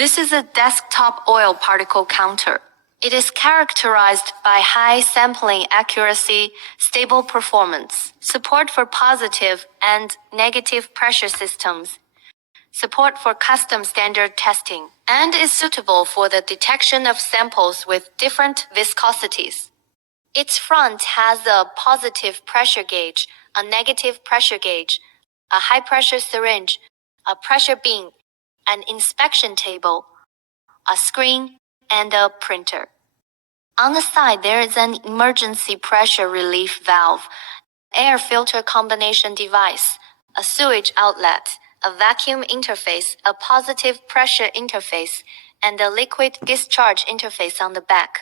This is a desktop oil particle counter. It is characterized by high sampling accuracy, stable performance, support for positive and negative pressure systems, support for custom standard testing, and is suitable for the detection of samples with different viscosities. Its front has a positive pressure gauge, a negative pressure gauge, a high-pressure syringe, a pressure beam, an inspection table, a screen, and a printer. On the side, there is an emergency pressure relief valve, air filter combination device, a sewage outlet, a vacuum interface, a positive pressure interface, and a liquid discharge interface on the back.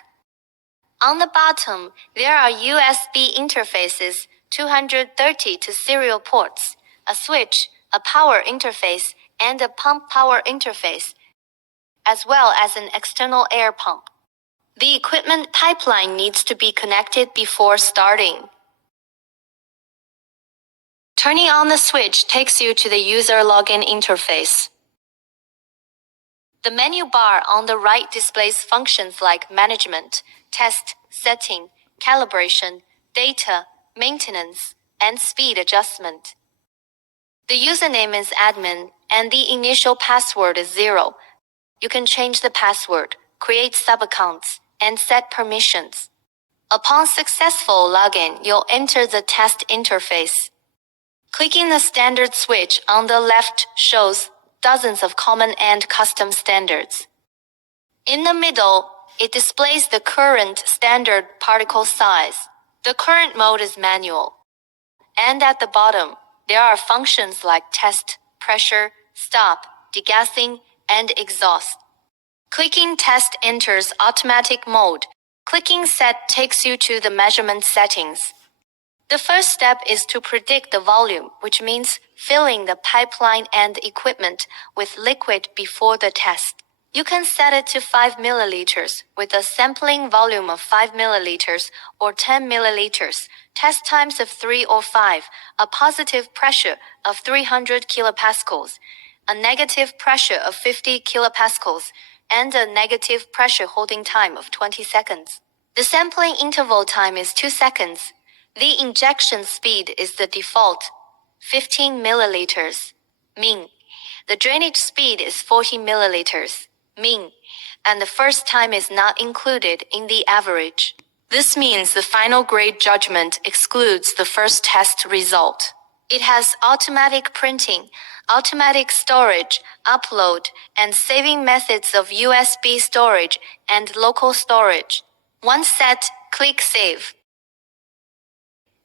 On the bottom, there are USB interfaces, 230 to serial ports, a switch, a power interface, and a pump power interface, as well as an external air pump. The equipment pipeline needs to be connected before starting. Turning on the switch takes you to the user login interface. The menu bar on the right displays functions like management, test, setting, calibration, data, maintenance, and speed adjustment. The username is admin, and the initial password is 0. You can change the password, create sub-accounts, and set permissions. Upon successful login, you'll enter the test interface. Clicking the standard switch on the left shows dozens of common and custom standards. In the middle, it displays the current standard particle size. The current mode is manual. And at the bottom, there are functions like test, pressure, stop, degassing, and exhaust. Clicking test enters automatic mode. Clicking set takes you to the measurement settings. The first step is to predict the volume, which means filling the pipeline and equipment with liquid before the test. You can set it to 5 milliliters with a sampling volume of 5 milliliters or 10 milliliters, test times of 3 or 5, a positive pressure of 300 kilopascals, a negative pressure of 50 kilopascals, and a negative pressure holding time of 20 seconds. The sampling interval time is 2 seconds. The injection speed is the default, 15 milliliters, mean. The drainage speed is 40 milliliters, mean, and the first time is not included in the average. This means the final grade judgment excludes the first test result. It has automatic printing, automatic storage, upload, and saving methods of USB storage and local storage. Once set, click Save.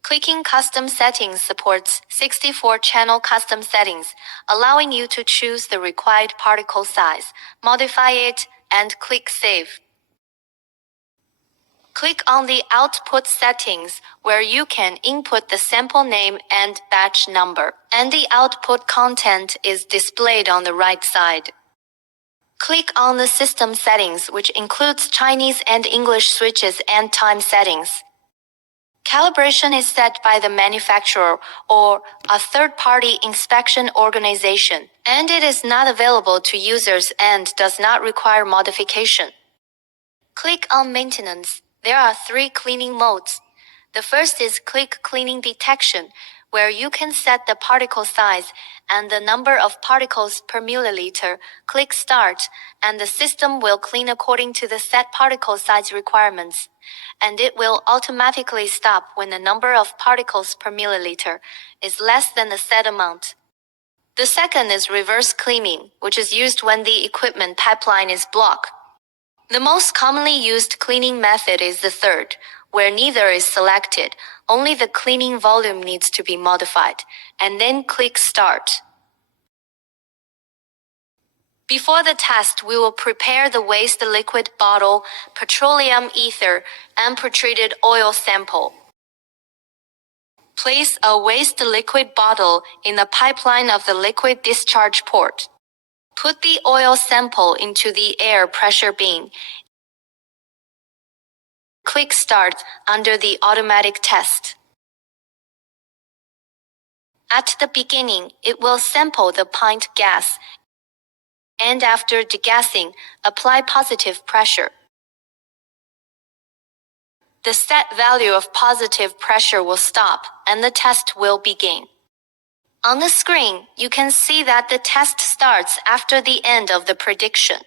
Clicking Custom Settings supports 64-channel custom settings, allowing you to choose the required particle size, modify it, and click Save. Click on the Output Settings, where you can input the sample name and batch number, and the output content is displayed on the right side. Click on the System Settings, which includes Chinese and English switches and time settings. Calibration is set by the manufacturer or a third-party inspection organization, and it is not available to users and does not require modification. Click on Maintenance. There are 3 cleaning modes. The first is Quick Cleaning Detection, where you can set the particle size and the number of particles per milliliter. Click Start, and the system will clean according to the set particle size requirements, and it will automatically stop when the number of particles per milliliter is less than the set amount. The second is Reverse Cleaning, which is used when the equipment pipeline is blocked. The most commonly used cleaning method is the third, where neither is selected, only the cleaning volume needs to be modified, and then click Start. Before the test, we will prepare the waste liquid bottle, petroleum ether, and pretreated oil sample. Place a waste liquid bottle in the pipeline of the liquid discharge port. Put the oil sample into the air pressure beam. Click Start under the automatic test. At the beginning, it will sample the pint gas and after degassing, apply positive pressure. The set value of positive pressure will stop, and the test will begin. On the screen, you can see that the test starts after the end of the prediction.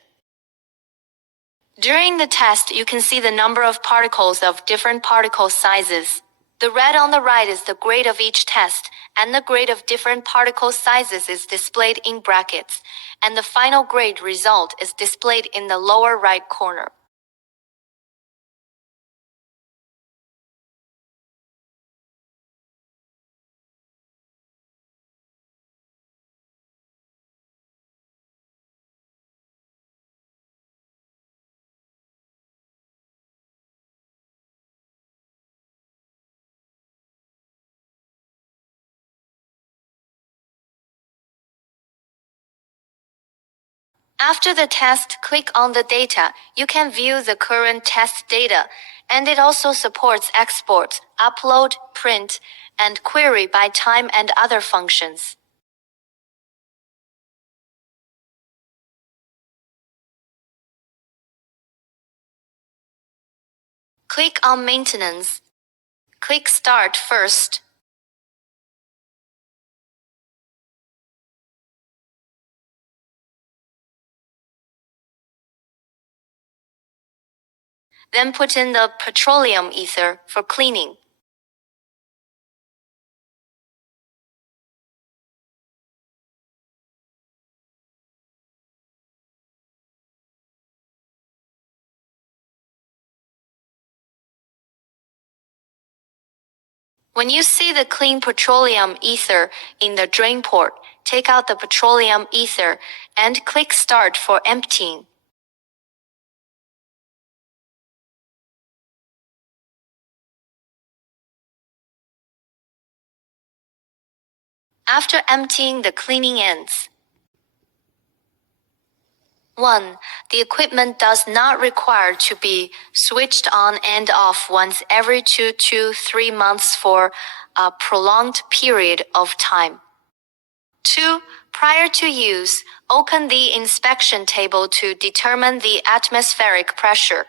During the test, you can see the number of particles of different particle sizes. The red on the right is the grade of each test, and the grade of different particle sizes is displayed in brackets, and the final grade result is displayed in the lower right corner. After the test, click on the data. You can view the current test data, and it also supports export, upload, print, and query by time and other functions. Click on Maintenance. Click Start first. Then put in the petroleum ether for cleaning. When you see the clean petroleum ether in the drain port, take out the petroleum ether and click Start for emptying. After emptying, the cleaning ends. 1. The equipment does not require to be switched on and off once every 2 to 3 months for a prolonged period of time. 2. Prior to use, open the inspection table to determine the atmospheric pressure.